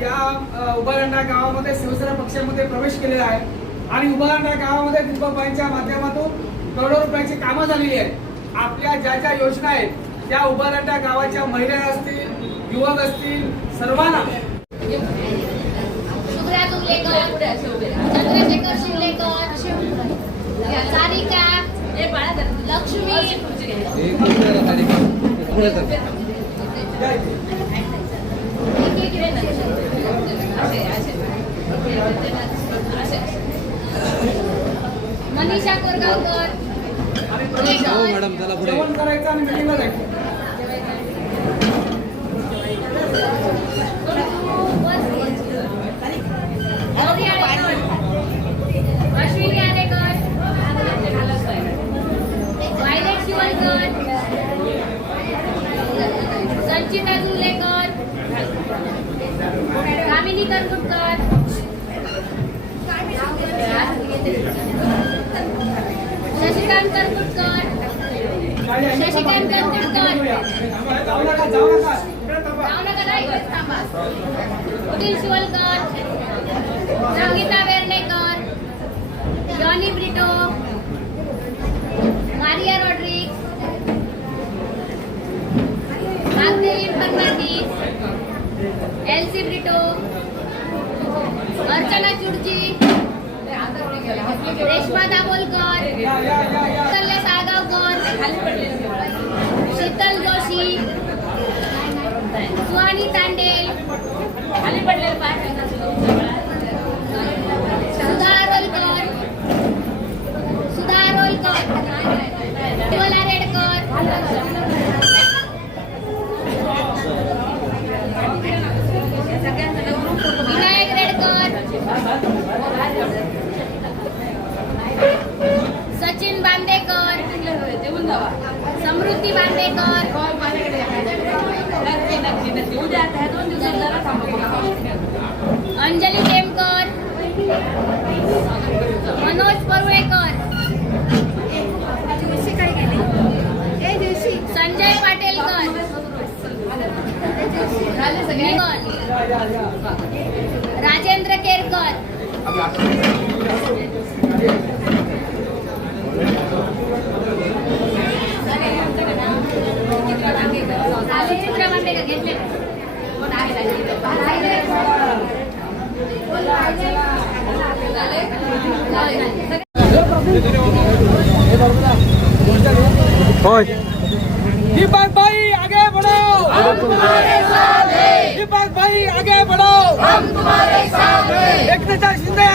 या उभारंडा गावामध्ये शिवसेना पक्षामध्ये प्रवेश केलेला आहे. आणि उभारंडा गावामध्ये दीपकबाईंच्या माध्यमातून करोडो रुपयाची कामं झालेली आहेत. आपल्या ज्या ज्या योजना आहेत त्या उभारंडा गावाच्या महिला असतील युवक असतील सर्वांना. शुभ्रा दुर्लेकर चंद्रशेखर शिवलेकर सारिका. लक्ष्मी. हो, मॅडम चला पुढे. जेवण करायचं आणि मिटिंगला जायचं. संचिता जुलेकर कामिनी तरकुटकर शशिकांत तरकुटकर शशिकांत तरकुटकर जाऊ नका जाऊ नका जाऊ नका नाही थांबा. Udil Shivalkar Sangeeta Vernekar Johnny Brito Maria Rodrigues Magdalene Fernandes Elsie Brito Archana Reshma Dabholkar या या या साळगावकर शीतल जोशी सुहानी तांडेल सुधा अरोलकर सुधा रोलकर उज्ज्वला रेडकर विनायक रेडकर सचिन बांदेकर. समृद्धी बांदेकर. अंजली टेमकर मनोज परुळेकर. संजय पाटेलकर. राजेंद्र केरकर. होय. दीपक भाई आगे बढ़ो। दीपक भाई आगे बढ़ो। एकनाथ शिंदे यांचा एकनाथ